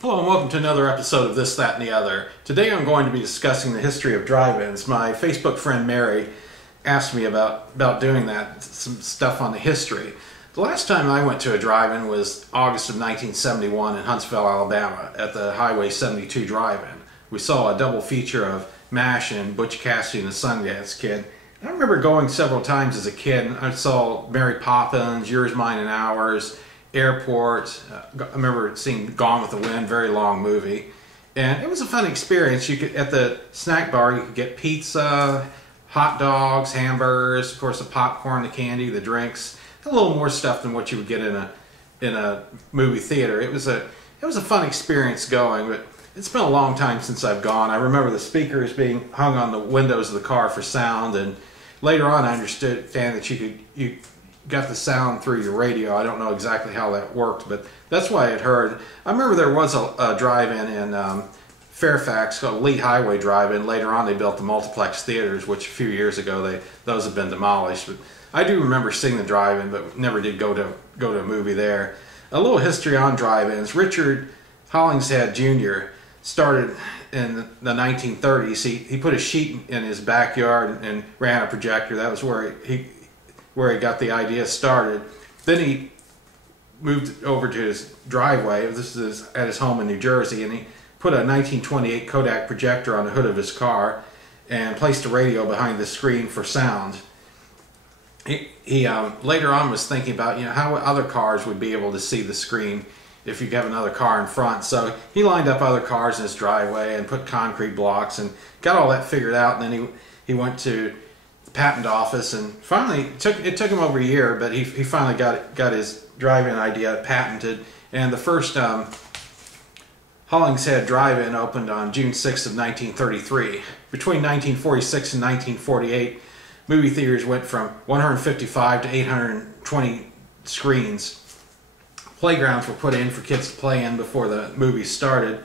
Hello and welcome to another episode of This, That, and the Other. Today I'm going to be discussing the history of drive-ins. My Facebook friend Mary asked me about doing that, some stuff on the history. The last time I went to a drive-in was August of 1971 in Huntsville, Alabama at the Highway 72 drive-in. We saw a double feature of MASH and Butch Cassidy and the Sundance Kid. I remember going several times as a kid, and I saw Mary Poppins, Yours, Mine, and Ours, Airport. I remember seeing Gone with the Wind, very long movie, and it was a fun experience. You could, at the snack bar, you could get pizza, hot dogs, hamburgers, of course the popcorn, the candy, the drinks, a little more stuff than what you would get in a movie theater. It was a fun experience going, but it's been a long time since I've gone. I remember the speakers being hung on the windows of the car for sound, and later on I understood that you got the sound through your radio. I don't know exactly how that worked, but that's what I had heard. I remember there was a drive-in in Fairfax called Lee Highway Drive-In. Later on they built the multiplex theaters, which a few years ago those have been demolished. But I do remember seeing the drive-in, but never did go to a movie there. A little history on drive-ins. Richard Hollingshead Jr. started in the 1930s. He put a sheet in his backyard and ran a projector. That was where he got the idea started. Then he moved over to his driveway. This is at his home in New Jersey, and he put a 1928 Kodak projector on the hood of his car and placed a radio behind the screen for sound. He later on was thinking about how other cars would be able to see the screen if you have another car in front. So he lined up other cars in his driveway and put concrete blocks and got all that figured out. And then he went to the patent office, and finally it took him over a year, but he finally got his drive-in idea patented. And the first Hollingshead Drive-In opened on June 6th of 1933. Between 1946 and 1948, movie theaters went from 155 to 820 screens. Playgrounds were put in for kids to play in before the movie started.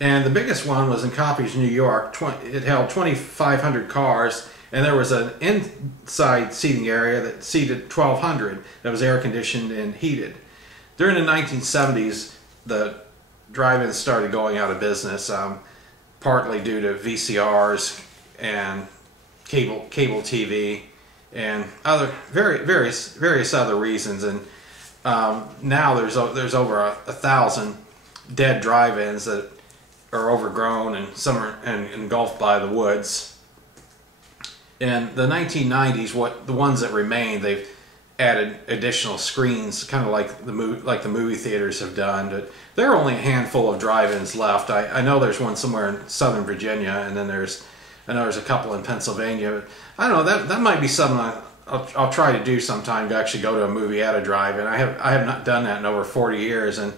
And the biggest one was in Coppage, New York. It held 2,500 cars, and there was an inside seating area that seated 1,200 that was air conditioned and heated. During the 1970s, the drive-ins started going out of business, partly due to VCRs and cable TV and other various other reasons. And now there's over 1,000 dead drive-ins that are overgrown, and some are engulfed by the woods. In the 1990s, the ones that remain, they've added additional screens, kind of like the movie theaters have done. But there are only a handful of drive-ins left. I know there's one somewhere in Southern Virginia, and then I know there's a couple in Pennsylvania. But I don't know, that might be something I'll try to do sometime, to actually go to a movie at a drive-in. I have not done that in over 40 years, and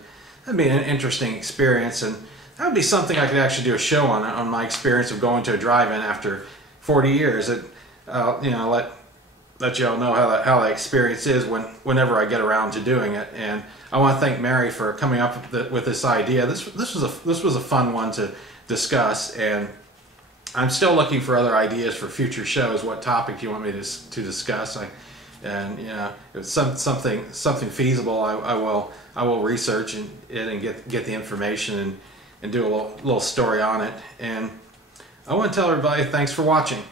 that'd be an interesting experience. And that would be something I could actually do a show on my experience of going to a drive-in after 40 years. Let you all know how that experience is whenever I get around to doing it. And I want to thank Mary for coming up with this idea. This was a fun one to discuss, and I'm still looking for other ideas for future shows. What topic do you want me to discuss? If it's something feasible, I will research it and get the information and do a little story on it. And I want to tell everybody thanks for watching.